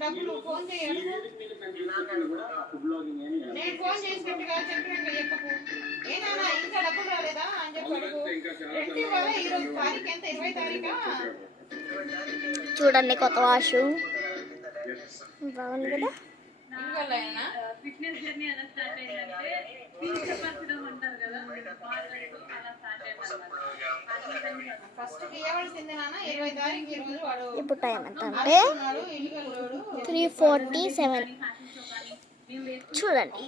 డబ్బులు ఫోన్ చేయాలి. నేను ఫోన్ చేసినట్టుగా చెప్పినట్టు చెప్పకు. ఏనా ఇంకా డబ్బులు రాలేదా అని చెప్పాడు. రెంట్ ఇవ్వాలి. ఈరోజు తారీఖు ఎంత? 20 తారీఖా? చూడండి కొత్త వాషు బాగుంది కదా. ఫిట్నెస్ జర్నీ ఎలా స్టార్ట్ అయిందంటే తీర్చపరచడం అంటారు కదా, అలా స్టార్ట్ అయింది. ఫస్ట్ ఇవ్వాల్సింది నాన్న 20 తారీఖు. ఈ రోజు వాడు ఇప్పుడు టైం ఎంత అంటే 3:47. చూడండి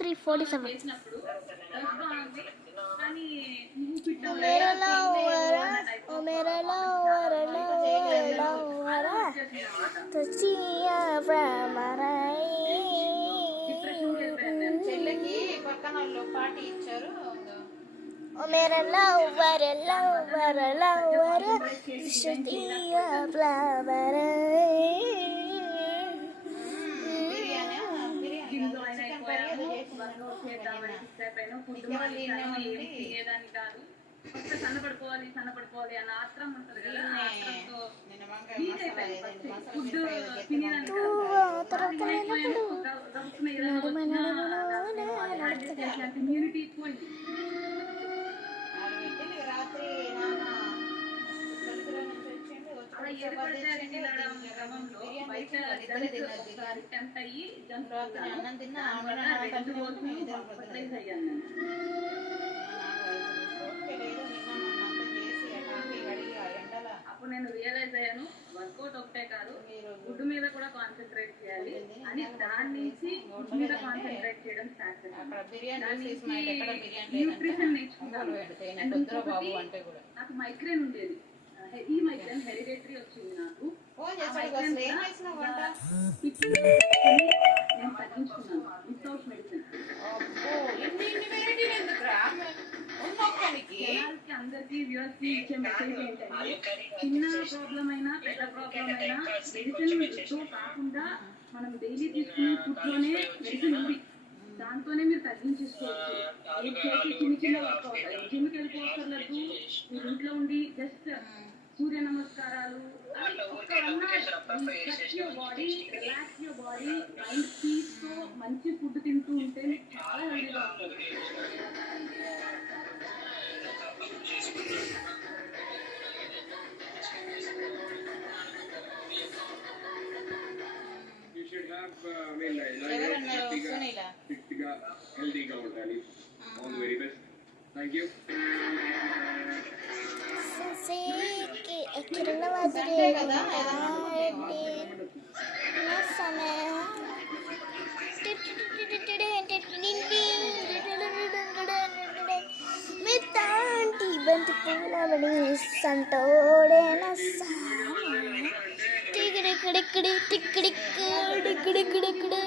3:47. చెల్లెకి పక్కన వాళ్ళు పార్టీ ఇచ్చారు. मेरा lover lover lover Shutiya flower సన్నపడిపోవాలి అన్న ఆత్రం ఉంటుంది కదా. ఇమ్యూనిటీ ఎక్కువైంది. రాత్రి నాన్న అలా అన్నం తిన్నా అప్పుడు నేను రియలైజ్ అయ్యాను, వర్కౌట్ ఒకటే కాదు ఫుడ్ మీద కూడా కాన్సన్ట్రేట్ చేయాలి అని. దాని నుంచి ఫుడ్ మీద కాన్సన్ట్రేట్ చేయడం స్టార్ట్ చేశాను. న్యూట్రిషన్ నేర్చుకున్నాను. నాకు మైగ్రేన్ ఉండేది. ఈ మైగ్రేన్ హెరిడేటరీ వచ్చింది నాకు. నేను తగ్గించుకున్నాను వితౌట్ మెడిసిన్. అందరికి వ్యూవర్స్ ఇచ్చే మెసేజ్ ఏంటంటే, చిన్న ప్రాబ్లం అయినా పెద్ద ప్రాబ్లం అయినా మెడిసిన్ కాకుండా మనం డైలీ తీసుకునే ఫుడ్ లోనే మెడిసిన్ ఉంది. దాంతోనే మీరు తగ్గించేసుకోవచ్చు. చిన్న చిన్న వర్క్ అవుతాయి. జిమ్కి వెళ్ళిపోవట్లేదు, మీరు ఇంట్లో ఉండి జస్ట్ సూర్య నమస్కారాలు, body relax your body, mind piece తో మంచి ఫుడ్ తింటూ ఉంటే మీకు చాలా హెల్దీగా ఉంటుంది. హెల్దీగా ఉండాలి. All very best. Thank you. బంతి పూలమణి సంటోడే నస్సా టికిడికిడికిడి టికిడికిడికిడికిడికిడికిడి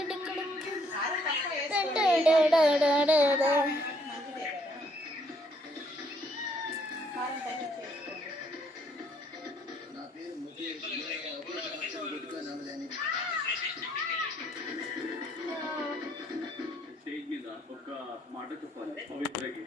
స్టేజ్ మీద ఒక మాట చెప్పాలి పవిత్రకి.